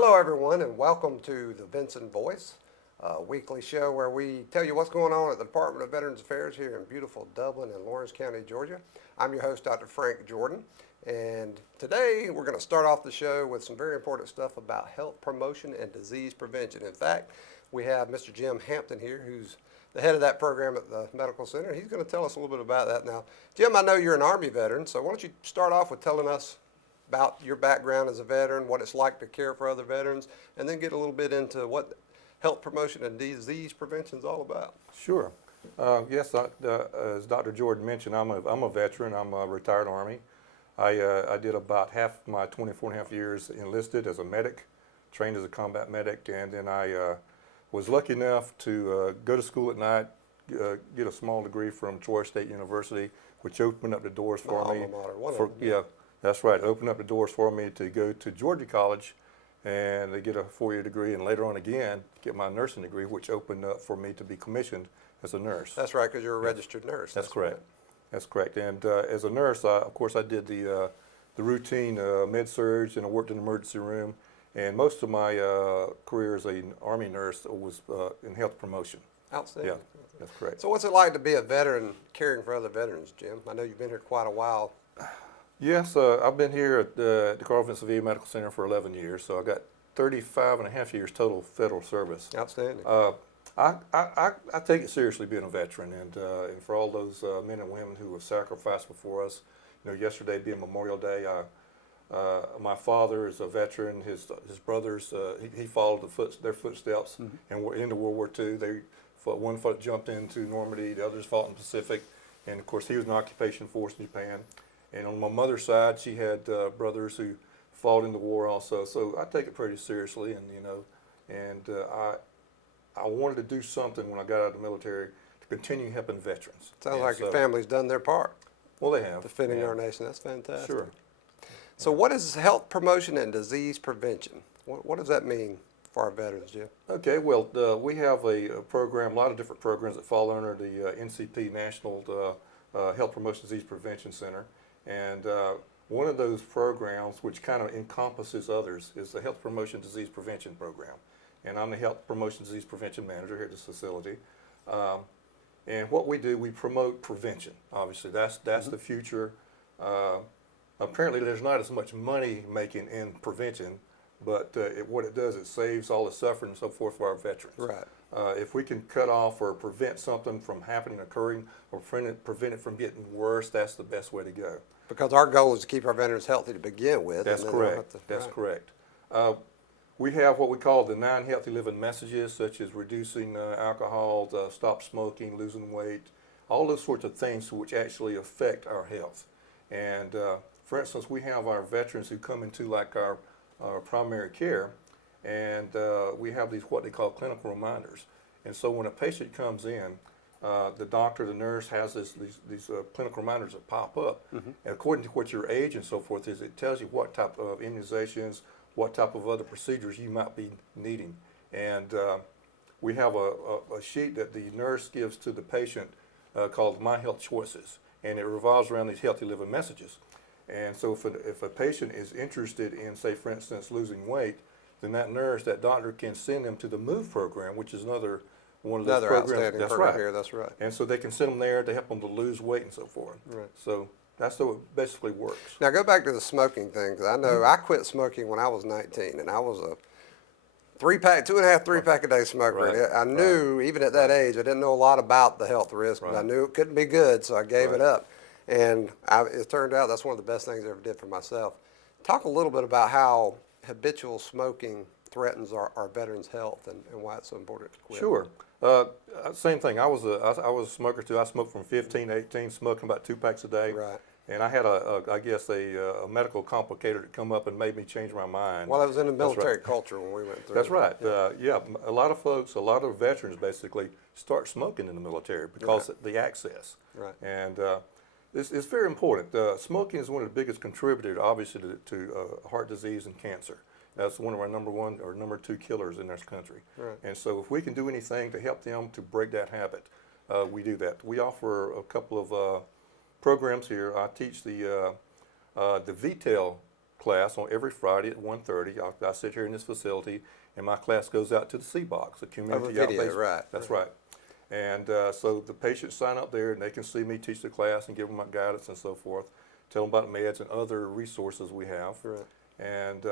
Hello, everyone, and welcome to the Vinson Voice, a weekly show where we tell you what's going on at the Department of Veterans Affairs here in beautiful Dublin and Lawrence County, Georgia. I'm your host, Dr. Frank Jordan, and today we're going to start off the show with some very important stuff about health promotion and disease prevention. In fact, we have Mr. Jim Hampton here, who's the head of that program at the Medical Center. He's going to tell us a little bit about that now. Jim, I know you're an Army veteran, so why don't you start off with telling us about your background as a veteran, what it's like to care for other veterans, and then get a little bit into what health promotion and disease prevention is all about. Sure. Yes, as Dr. Jordan mentioned, I'm a veteran. I'm a retired Army. I did about half my 24 and a half years enlisted as a medic, trained as a combat medic, and then I was lucky enough to go to school at night, get a small degree from Troy State University, which opened up the doors for me. Yeah, that's right. It opened up the doors for me to go to Georgia College and to get a 4-year degree, and later on again get my nursing degree, which opened up for me to be commissioned as a nurse. That's right, because you're a registered nurse. That's correct. Right. That's correct. And as a nurse, of course, I did the routine med-surg, and I worked in the emergency room. And most of my career as an Army nurse was in health promotion. Outstanding. Yeah, that's correct. So what's it like to be a veteran caring for other veterans, Jim? I know you've been here quite a while. Yes, I've been here at the Carl Vinson VA Medical Center for 11 years, so I got 35 and a half years total federal service. Outstanding. I take it seriously being a veteran, and for all those men and women who have sacrificed before us. You know, yesterday being Memorial Day, my father is a veteran. His brothers, he followed their footsteps, and were into World War II. One jumped into Normandy, the others fought in the Pacific, and of course he was in the occupation force in Japan. And on my mother's side, she had brothers who fought in the war also. So I take it pretty seriously, and I wanted to do something when I got out of the military to continue helping veterans. Sounds like your family's done their part. Well, they have. Defending our nation. That's fantastic. Sure. So what is health promotion and disease prevention? What does that mean for our veterans, Jim? Okay, well, we have a program, a lot of different programs that fall under the NCP, National Health Promotion Disease Prevention Center. And one of those programs, which kind of encompasses others, is the Health Promotion Disease Prevention Program. And I'm the Health Promotion Disease Prevention Manager here at this facility. And what we do, we promote prevention. Obviously, that's the future. Apparently, there's not as much money making in prevention, but what it does, it saves all the suffering and so forth for our veterans. Right. If we can cut off or prevent something from happening, occurring, or prevent it from getting worse, that's the best way to go. Because our goal is to keep our veterans healthy to begin with. That's correct. That's correct. We have what we call the 9 healthy living messages, such as reducing alcohol, stop smoking, losing weight, all those sorts of things which actually affect our health. And for instance, we have our veterans who come into like our primary care, and we have these what they call clinical reminders. And so when a patient comes in, the doctor, the nurse has these clinical reminders that pop up. And according to what your age and so forth is, it tells you what type of immunizations, what type of other procedures you might be needing. And we have a sheet that the nurse gives to the patient called My Health Choices, and it revolves around these healthy living messages. And so if a patient is interested in, say, for instance, losing weight, then that nurse, that doctor can send them to the MOVE program, which is another one of those programs. Outstanding program here, that's right. And so they can send them there to help them to lose weight and so forth. Right. So that's how it basically works. Now go back to the smoking thing, because I know I quit smoking when I was 19, and I was a 3-pack a day smoker. Right. I knew, even at that age, I didn't know a lot about the health risks, but I knew it couldn't be good, so I gave it up. And it turned out that's one of the best things I ever did for myself. Talk a little bit about how habitual smoking threatens our veterans' health and why it's so important to quit. Sure. Same thing. I was a smoker too. I smoked from 15 to 18, smoking about 2 packs a day. Right. And I had I guess a medical complicator that come up and made me change my mind. Well, that was in the military culture when we went through. That's right. Yeah, a lot of folks, a lot of veterans basically start smoking in the military because of the access. Right. And it's very important. Smoking is one of the biggest contributors, obviously, to heart disease and cancer. That's one of our number 1 or number 2 killers in this country. Right. And so if we can do anything to help them to break that habit, we do that. We offer a couple of programs here. I teach the VTEL class on every Friday at 1:30. I sit here in this facility, and my class goes out to the C box, the community video, outpatient. right? That's right. And so the patients sign up there, and they can see me teach the class and give them my guidance and so forth, tell them about meds and other resources we have. Right. And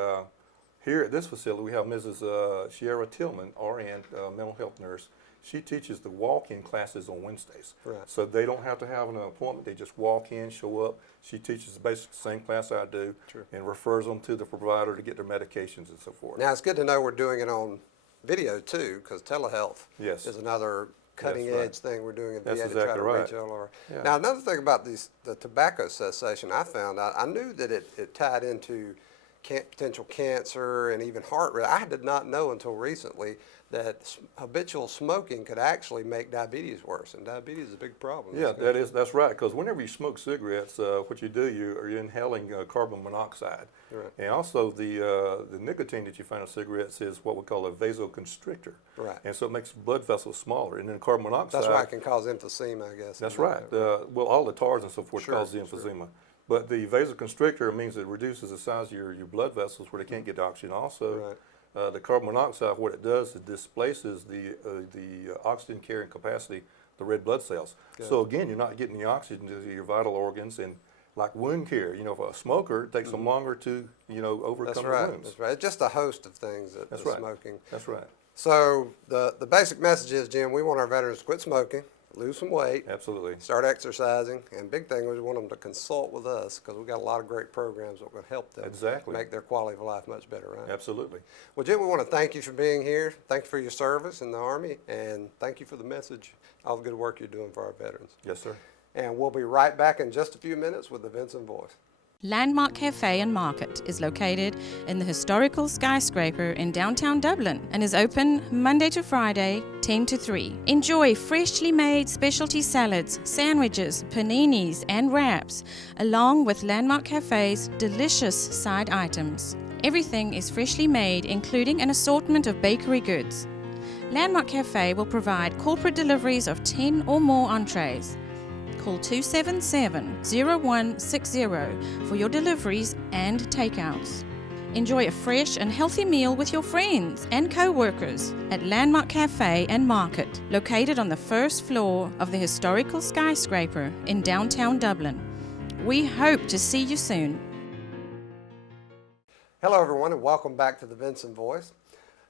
here at this facility, we have Mrs. Sierra Tillman, RN, mental health nurse. She teaches the walk-in classes on Wednesdays. Right. So they don't have to have an appointment. They just walk in, show up. She teaches basically the same class I do. True. And refers them to the provider to get their medications and so forth. Now, it's good to know we're doing it on video, too, because telehealth Yes. is another cutting-edge thing we're doing at VA That's to try exactly to right. reach all our. Yeah. Now, another thing about the tobacco cessation I found out, I knew that it tied into potential cancer and even heart rate. I did not know until recently that habitual smoking could actually make diabetes worse, and diabetes is a big problem. Yeah, that's right. Because whenever you smoke cigarettes, what you do, you're inhaling carbon monoxide, Right. and also the nicotine that you find in cigarettes is what we call a vasoconstrictor, Right. and so it makes blood vessels smaller. And then carbon monoxide. That's why it can cause emphysema, I guess. That's right. Well, all the tars and so forth Sure, cause the emphysema. But the vasoconstrictor means it reduces the size of your blood vessels where they can't get oxygen. Also, the carbon monoxide, what it does, it displaces the oxygen carrying capacity of the red blood cells. Good. So again, you're not getting the oxygen to your vital organs. And like wound care, for a smoker, it takes them longer to, overcome That's the right. wounds. That's right. It's just a host of things that That's the right. smoking. That's right. So the basic message is, Jim, we want our veterans to quit smoking, lose some weight, Absolutely. start exercising, and big thing is we want them to consult with us because we've got a lot of great programs that will help them Exactly. make their quality of life much better, right? Absolutely. Well, Jim, we want to thank you for being here. Thank you for your service in the Army, and thank you for the message, all the good work you're doing for our veterans. Yes, sir. And we'll be right back in just a few minutes with the Vinson Voice. Landmark Cafe and Market is located in the historical skyscraper in downtown Dublin and is open Monday to Friday, 10 to 3. Enjoy freshly made specialty salads, sandwiches, paninis, and wraps, along with Landmark Cafe's delicious side items. Everything is freshly made, including an assortment of bakery goods. Landmark Cafe will provide corporate deliveries of 10 or more entrees. Call 277-0160 for your deliveries and takeouts. Enjoy a fresh and healthy meal with your friends and co-workers at Landmark Cafe and Market, located on the first floor of the historical skyscraper in downtown Dublin. We hope to see you soon. Hello, everyone, and welcome back to the Vinson Voice.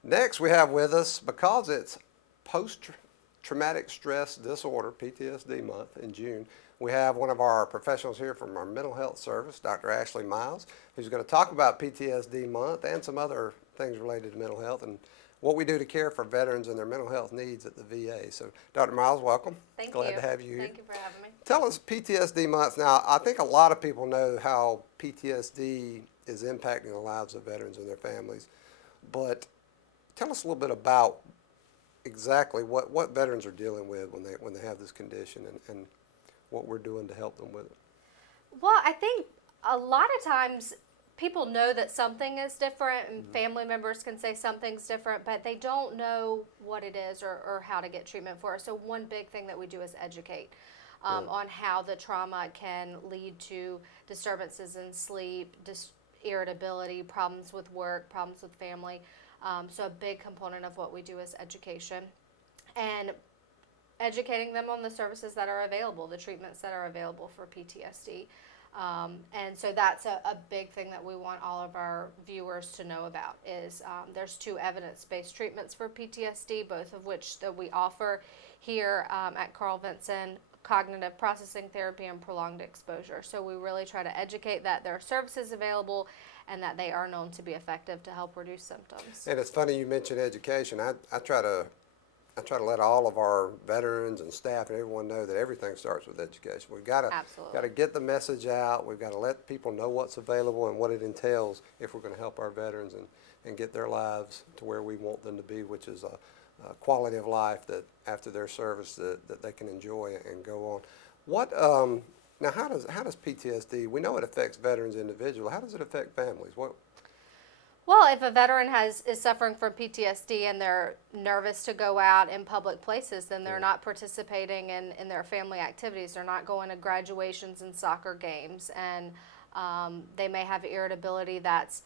Next, we have with us, because it's post-traumatic stress disorder, PTSD month in June, we have one of our professionals here from our mental health service, Dr. Ashley Miles, who's going to talk about PTSD month and some other things related to mental health and what we do to care for veterans and their mental health needs at the VA. So, Dr. Miles, welcome. Thank you. Glad to have you here. Thank you for having me. Tell us PTSD month. Now, I think a lot of people know how PTSD is impacting the lives of veterans and their families, but tell us a little bit about exactly what veterans are dealing with when they have this condition and what we're doing to help them with it. Well, I think a lot of times people know that something is different and family members can say something's different, but they don't know what it is or how to get treatment for it. So one big thing that we do is educate on how the trauma can lead to disturbances in sleep, irritability, problems with work, problems with family. So a big component of what we do is education and educating them on the services that are available, the treatments that are available for PTSD. And so that's a big thing that we want all of our viewers to know about is there's 2 evidence-based treatments for PTSD, both of which that we offer here at Carl Vinson, cognitive processing therapy and prolonged exposure. So we really try to educate that there are services available and that they are known to be effective to help reduce symptoms. And it's funny you mentioned education. I try to let all of our veterans and staff and everyone know that everything starts with education. We've got to get the message out. We've got to let people know what's available and what it entails if we're going to help our veterans and get their lives to where we want them to be, which is a quality of life that after their service that they can enjoy and go on. What now? How does PTSD? We know it affects veterans individually. How does it affect families? Well, if a veteran is suffering from PTSD and they're nervous to go out in public places, then they're not participating in their family activities. They're not going to graduations and soccer games. And They may have irritability that's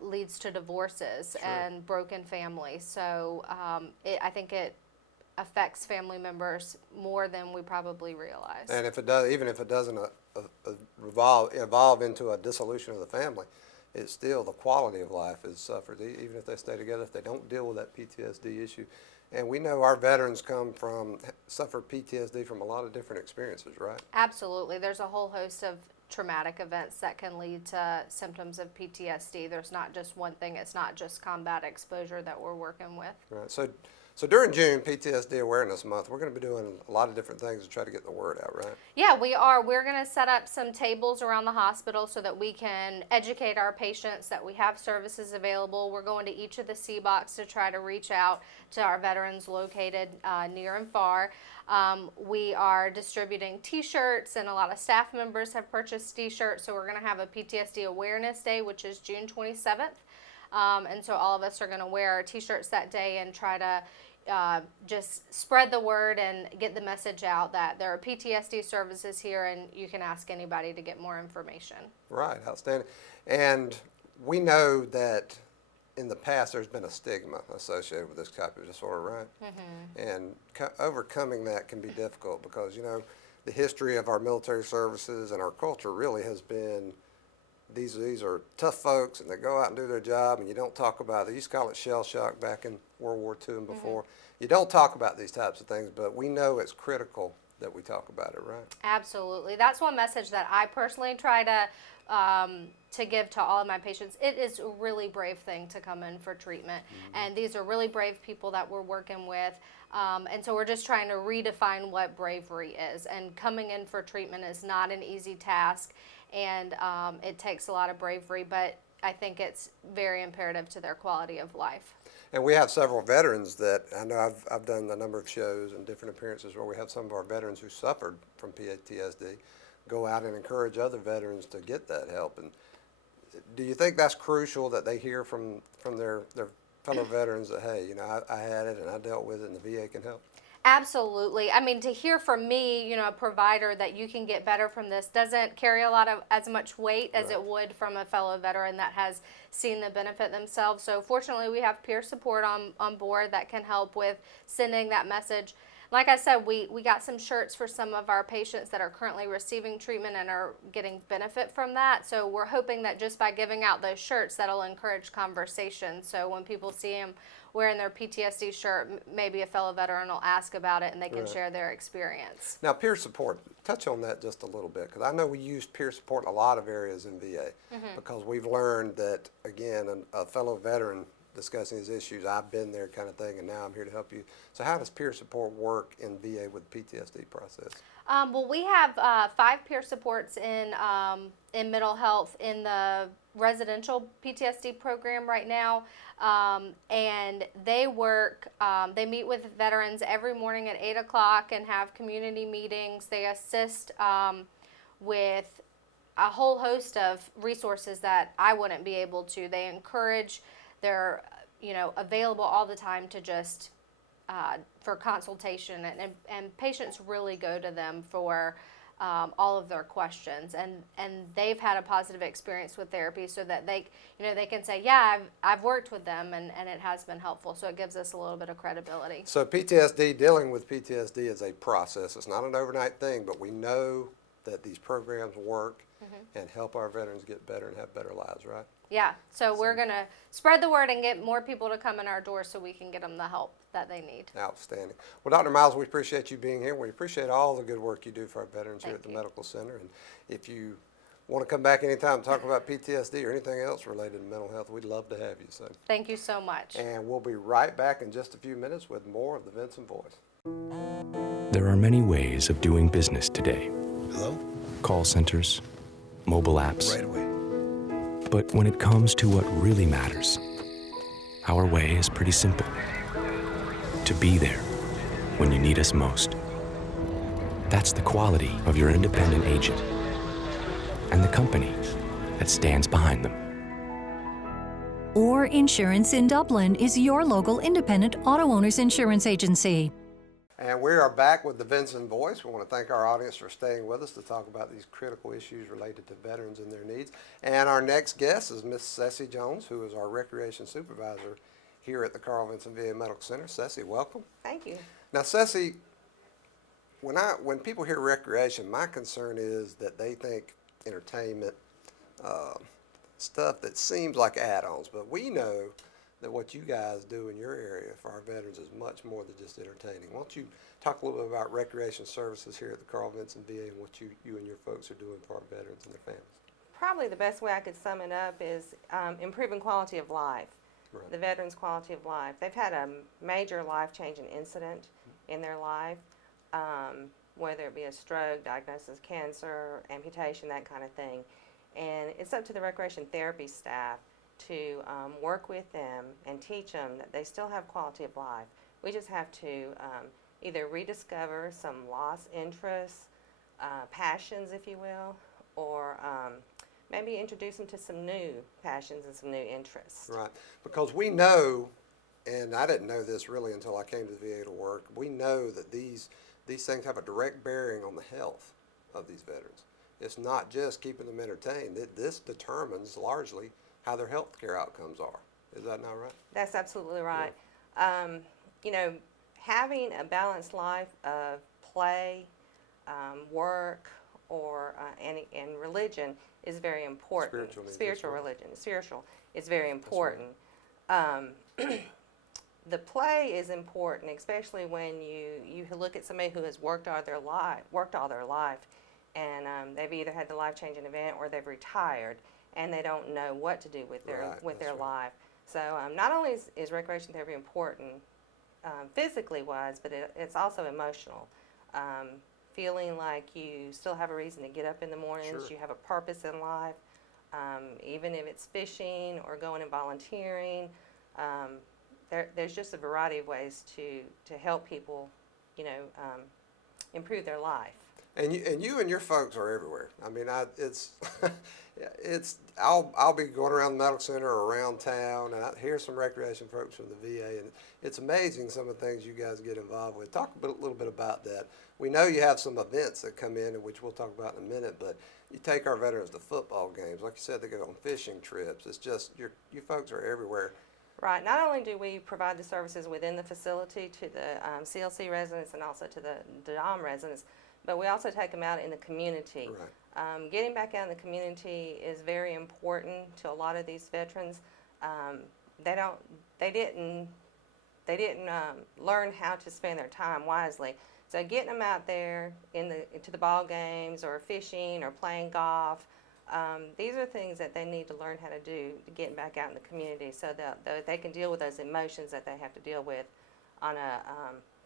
leads to divorces and broken families. So I think it affects family members more than we probably realize. And if it does, even if it doesn't evolve into a dissolution of the family, it's still the quality of life is suffered, even if they stay together, if they don't deal with that PTSD issue. And we know our veterans suffer PTSD from a lot of different experiences, right? Absolutely. There's a whole host of traumatic events that can lead to symptoms of PTSD. There's not just one thing. It's not just combat exposure that we're working with. Right. So during June, PTSD Awareness Month, we're going to be doing a lot of different things to try to get the word out, right? Yeah, we are. We're going to set up some tables around the hospital so that we can educate our patients that we have services available. We're going to each of the CBOCs to try to reach out to our veterans located near and far. We are distributing T-shirts, and a lot of staff members have purchased T-shirts, so we're going to have a PTSD Awareness Day, which is June 27th. And so all of us are going to wear our T-shirts that day and try to just spread the word and get the message out that there are PTSD services here, and you can ask anybody to get more information. Right, outstanding. And we know that in the past there's been a stigma associated with this type of disorder, right? Mm-hmm. And overcoming that can be difficult because, you know, the history of our military services and our culture really has been these are tough folks, and they go out and do their job, and you don't talk about it. They used to call it shell shock back in World War II and before. Mm-hmm. You don't talk about these types of things, but we know it's critical that we talk about it, right? Absolutely. That's one message that I personally try to give to all of my patients. It is a really brave thing to come in for treatment, and these are really brave people that we're working with. And so we're just trying to redefine what bravery is. And coming in for treatment is not an easy task, and it takes a lot of bravery, but I think it's very imperative to their quality of life. And we have several veterans that, I know I've done a number of shows and different appearances where we have some of our veterans who suffered from PTSD go out and encourage other veterans to get that help. And do you think that's crucial that they hear from their fellow veterans that, hey, you know, I had it and I dealt with it and the VA can help? Absolutely. I mean, to hear from me, you know, a provider that you can get better from this doesn't carry as much weight as it would from a fellow veteran that has seen the benefit themselves. So fortunately, we have peer support on board that can help with sending that message. Like I said, we got some shirts for some of our patients that are currently receiving treatment and are getting benefit from that. So we're hoping that just by giving out those shirts, that'll encourage conversation. So when people see them wearing their PTSD shirt, maybe a fellow veteran will ask about it and they can share their experience. Now, peer support, touch on that just a little bit, because I know we use peer support in a lot of areas in VA, because we've learned that, again, a fellow veteran discussing these issues, I've been there kind of thing, and now I'm here to help you. So how does peer support work in VA with the PTSD process? Well, we have 5 peer supports in mental health in the residential PTSD program right now, and they work, they meet with veterans every morning at 8 o'clock and have community meetings. They assist with a whole host of resources that I wouldn't be able to. They encourage, they're, you know, available all the time to just for consultation, and patients really go to them for all of their questions, and they've had a positive experience with therapy, so that they, you know, they can say, yeah, I've worked with them and it has been helpful. So it gives us a little bit of credibility. So PTSD, dealing with PTSD is a process. It's not an overnight thing, but we know that these programs work and help our veterans get better and have better lives, right? Yeah, so we're going to spread the word and get more people to come in our door so we can get them the help that they need. Outstanding. Well, Dr. Miles, we appreciate you being here. We appreciate all the good work you do for our veterans here at the Medical Center. And if you want to come back anytime and talk about PTSD or anything else related to mental health, we'd love to have you. So thank you so much. And we'll be right back in just a few minutes with more of the Vinson Voice. There are many ways of doing business today. Hello? Call centers, mobile apps. Right away. But when it comes to what really matters, our way is pretty simple. To be there when you need us most. That's the quality of your independent agent and the company that stands behind them. Orr Insurance in Dublin is your local independent auto owners insurance agency. And we are back with the Vinson Voice. We want to thank our audience for staying with us to talk about these critical issues related to veterans and their needs. And our next guest is Miss Cesci Jones, who is our recreation supervisor here at the Carl Vinson VA Medical Center. Cesci, welcome. Thank you. Now, Cesci, when people hear recreation, my concern is that they think entertainment, stuff that seems like add-ons, but we know that what you guys do in your area for our veterans is much more than just entertaining. Why don't you talk a little bit about recreation services here at the Carl Vinson VA and what you and your folks are doing for our veterans and their families? Probably the best way I could sum it up is improving quality of life, Right. the veterans' quality of life. They've had a major life-changing incident in their life, whether it be a stroke, diagnosis of cancer, amputation, that kind of thing. And it's up to the recreation therapy staff to work with them and teach them that they still have quality of life. We just have to either rediscover some lost interests, passions, if you will, or maybe introduce them to some new passions and some new interests. Right, because we know, and I didn't know this really until I came to the VA to work, we know that these things have a direct bearing on the health of these veterans. It's not just keeping them entertained. This determines largely how their health care outcomes are. Is that not right? That's absolutely right. You know, having a balanced life of play, work, or and religion is very important. Spiritual religion, spiritual is very important. The play is important, especially when you look at somebody who has worked all their life, and they've either had the life-changing event or they've retired, and they don't know what to do with their life. So not only is recreation therapy important physically wise, but it's also emotional. Feeling like you still have a reason to get up in the mornings, Sure. you have a purpose in life, even if it's fishing or going and volunteering. There's just a variety of ways to help people, you know, improve their life. And you and your folks are everywhere. I mean, I'll be going around the medical center or around town, and I hear some recreation folks from the VA, and it's amazing some of the things you guys get involved with. Talk a little bit about that. We know you have some events that come in, which we'll talk about in a minute, but you take our veterans to football games. Like you said, they go on fishing trips. It's just, you folks are everywhere. Right. Not only do we provide the services within the facility to the CLC residents and also to the DOM residents, but we also take them out in the community. Right. Getting back out in the community is very important to a lot of these veterans. They didn't learn how to spend their time wisely. So getting them out there to the ball games or fishing or playing golf, these are things that they need to learn how to do to get back out in the community so that they can deal with those emotions that they have to deal with on a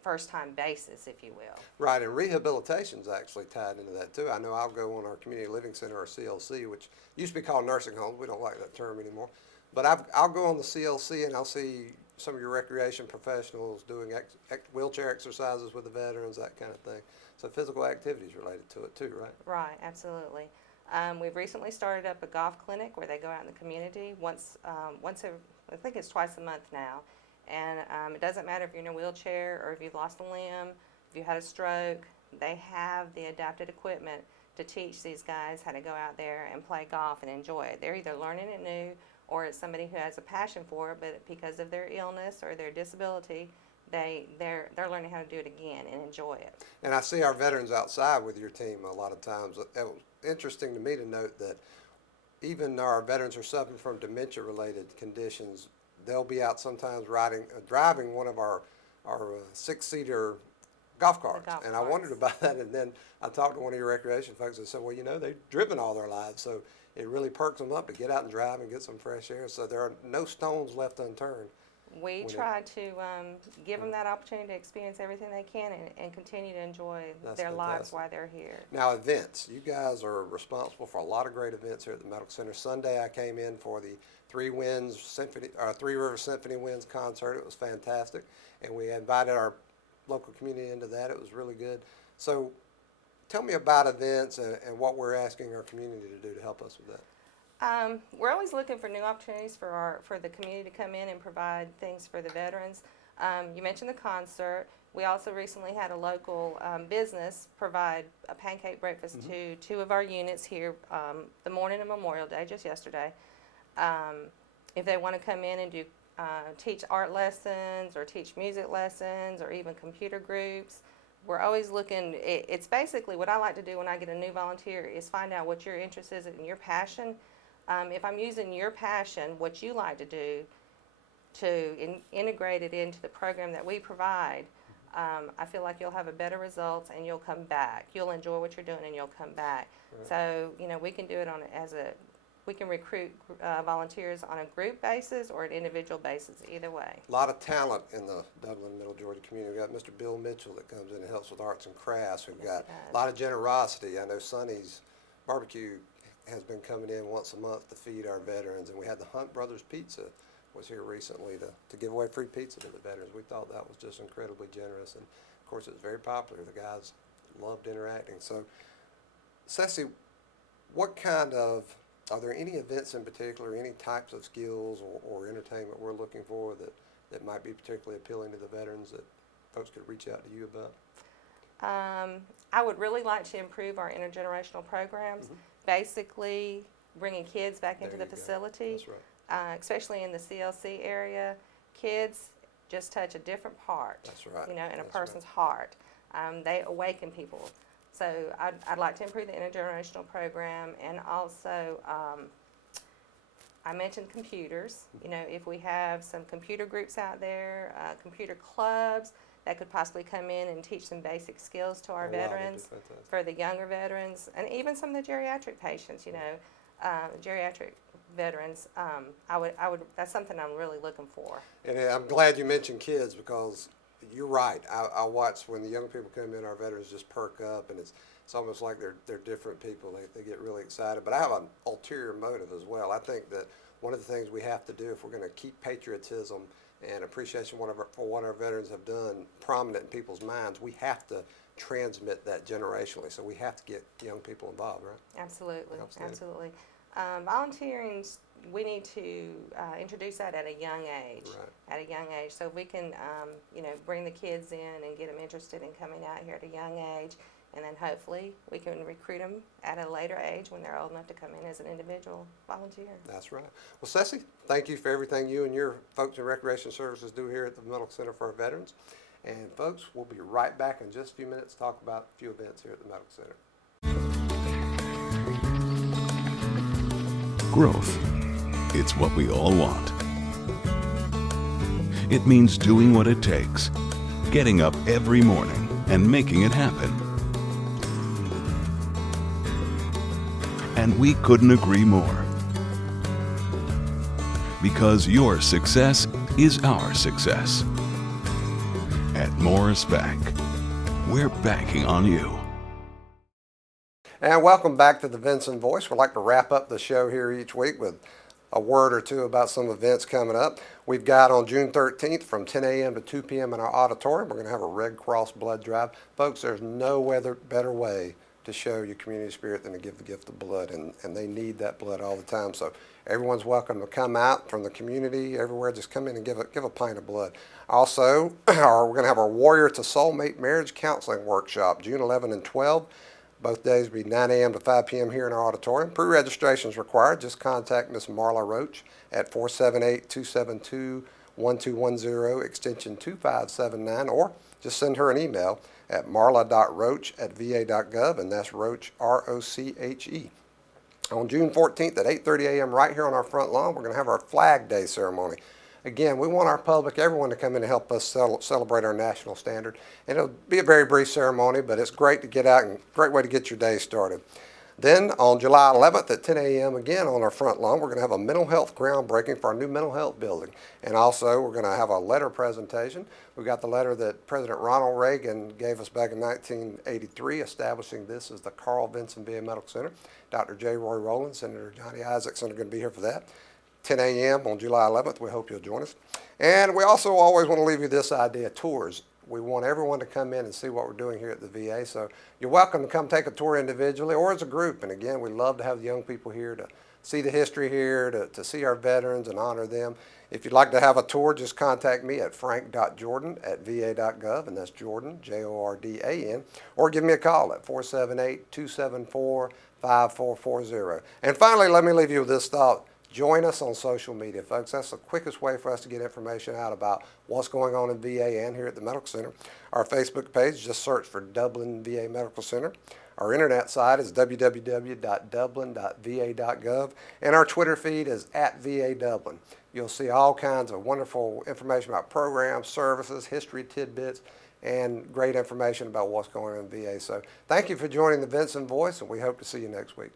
first-time basis, if you will. Right, and rehabilitation's actually tied into that too. I know I'll go on our community living center, or CLC, which used to be called nursing homes. We don't like that term anymore. But I'll go on the CLC and I'll see some of your recreation professionals doing wheelchair exercises with the veterans, that kind of thing. So physical activities related to it too, right? Right, absolutely. We've recently started up a golf clinic where they go out in the community once every, I think it's twice a month now. And it doesn't matter if you're in a wheelchair or if you've lost a limb, if you had a stroke, they have the adapted equipment to teach these guys how to go out there and play golf and enjoy it. They're either learning it new or it's somebody who has a passion for it, but because of their illness or their disability, they're learning how to do it again and enjoy it. And I see our veterans outside with your team a lot of times. It was interesting to me to note that even though our veterans are suffering from dementia-related conditions, they'll be out sometimes driving one of our six-seater golf carts. And I wondered about that, and then I talked to one of your recreation folks and said, well, you know, they've driven all their lives, so it really perks them up to get out and drive and get some fresh air. So there are no stones left unturned. We try to give them that opportunity to experience everything they can and continue to enjoy their lives while they're here. Now, events. You guys are responsible for a lot of great events here at the Medical Center. Sunday I came in for the Three River Symphony Winds concert. It was fantastic. And we invited our local community into that. It was really good. So tell me about events and what we're asking our community to do to help us with that. We're always looking for new opportunities for the community to come in and provide things for the veterans. You mentioned the concert. We also recently had a local business provide a pancake breakfast to 2 of our units here the morning of Memorial Day, just yesterday. If they want to come in and do teach art lessons or teach music lessons or even computer groups, we're always looking. It's basically what I like to do when I get a new volunteer is find out what your interest is and your passion. If I'm using your passion, what you like to do, to integrate it into the program that we provide, I feel like you'll have a better results and you'll come back. You'll enjoy what you're doing and you'll come back. Right. So, you know, we can do it we can recruit volunteers on a group basis or an individual basis, either way. A lot of talent in the Dublin, Middle Georgia community. We've got Mr. Bill Mitchell that comes in and helps with arts and crafts. We've got a lot of generosity. I know Sonny's Barbecue has been coming in once a month to feed our veterans, and we had the Hunt Brothers Pizza was here recently to give away free pizza to the veterans. We thought that was just incredibly generous, and of course it was very popular. The guys loved interacting. So, Cesci, what kind of, are there any events in particular, any types of skills or entertainment we're looking for that might be particularly appealing to the veterans that folks could reach out to you about? I would really like to improve our intergenerational programs, basically bringing kids back into the facility. That's right. Especially in the CLC area. Kids just touch a different part, That's right. you know, in a That's person's heart. They awaken people. So I'd like to improve the intergenerational program, and also I mentioned computers. You know, if we have some computer groups out there, computer clubs that could possibly come in and teach some basic skills to our veterans, for the younger veterans, and even some of the geriatric patients, you know, geriatric veterans. That's something I'm really looking for. And I'm glad you mentioned kids, because you're right. I watch when the young people come in, our veterans just perk up, and it's almost like they're different people. They get really excited. But I have an ulterior motive as well. I think that one of the things we have to do if we're going to keep patriotism and appreciation for what our veterans have done prominent in people's minds, we have to transmit that generationally. So we have to get young people involved, right? Absolutely, absolutely. Volunteering, we need to introduce that at a young age. Right. At a young age, so if we can, you know, bring the kids in and get them interested in coming out here at a young age, and then hopefully we can recruit them at a later age when they're old enough to come in as an individual volunteer. That's right. Well, Cesci, thank you for everything you and your folks in Recreation Services do here at the Medical Center for our Veterans. And folks, we'll be right back in just a few minutes to talk about a few events here at the Medical Center. Growth. It's what we all want. It means doing what it takes, getting up every morning and making it happen. And we couldn't agree more. Because your success is our success. At Morris Bank, we're banking on you. And welcome back to the Vinson Voice. We'd like to wrap up the show here each week with a word or two about some events coming up. We've got on June 13th from 10 a.m. to 2 p.m. in our auditorium, we're going to have a Red Cross blood drive. Folks, there's no better way to show your community spirit than to give the gift of blood, and they need that blood all the time. So everyone's welcome to come out from the community, everywhere. Just come in and give a pint of blood. Also, we're going to have our Warrior to Soulmate Marriage Counseling Workshop, June 11 and 12. Both days will be 9 a.m. to 5 p.m. here in our auditorium. Pre-registration is required. Just contact Ms. Marla Roach at 478-272-1210, extension 2579, or just send her an email at marla.roach@va.gov, and that's Roach, R-O-C-H-E. On June 14th at 8:30 a.m. right here on our front lawn, we're going to have our Flag Day ceremony. Again, we want our public, everyone, to come in and help us celebrate our national standard. And it'll be a very brief ceremony, but it's great to get out and great way to get your day started. Then on July 11th at 10 a.m. again on our front lawn, we're going to have a mental health groundbreaking for our new mental health building. And also we're going to have a letter presentation. We got the letter that President Ronald Reagan gave us back in 1983, establishing this as the Carl Vinson VA Medical Center. Dr. J. Roy Rowland, Senator Johnny Isaacson are going to be here for that. 10 a.m. on July 11th. We hope you'll join us. And we also always want to leave you this idea, tours. We want everyone to come in and see what we're doing here at the VA. So you're welcome to come take a tour individually or as a group. And again, we love to have the young people here to see the history here, to see our veterans and honor them. If you'd like to have a tour, just contact me at frank.jordan@va.gov, and that's Jordan, Jordan, or give me a call at 478-274-5440. And finally, let me leave you with this thought. Join us on social media, folks. That's the quickest way for us to get information out about what's going on in VA and here at the Medical Center. Our Facebook page, just search for Dublin VA Medical Center. Our internet site is www.dublin.va.gov, and our Twitter feed is @VA Dublin. You'll see all kinds of wonderful information about programs, services, history tidbits, and great information about what's going on in VA. So thank you for joining the Vinson Voice, and we hope to see you next week.